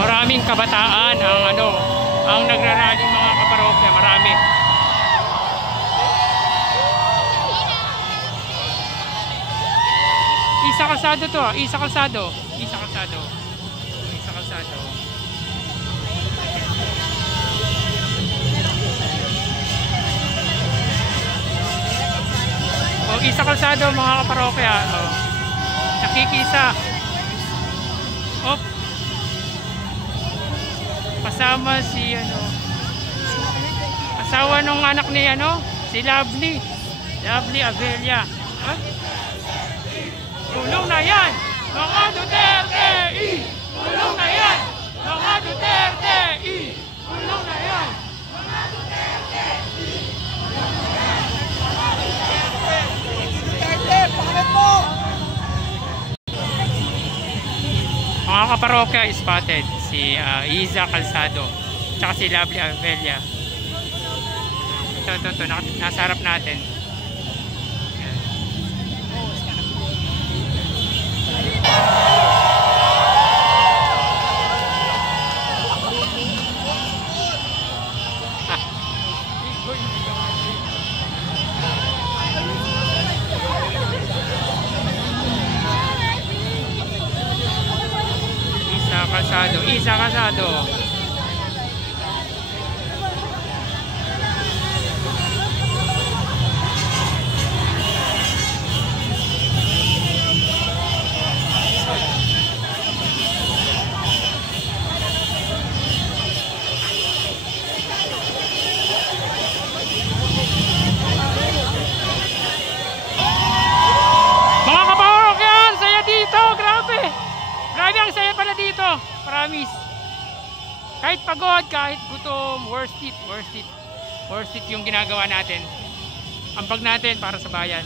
Maraming kabataan ang nagrarally mga kaparokya, marami. Isa Kalsado to, Isa Kalsado. Oh, Isa Kalsado mga kaparokya. Oh. Nakikisa. Oh. Kasama si asawa nung anak ni si Lovely Avelia. Huh? Tulong na yan mga Duterte! Tulong na yan mga Duterte! Tulong na yan mga Duterte! Duterte, pakit mo! Mga kaparokya, spotted si Isa Kalsado tsaka si Lovely Avelia. Ito nasa harap natin. Isa Kalsado. Mga kaparokyan, saya dito, grabe ang saya pala dito, promise. Kahit pagod, kahit gutom, worth it yung ginagawa natin. Ambag natin para sa bayan.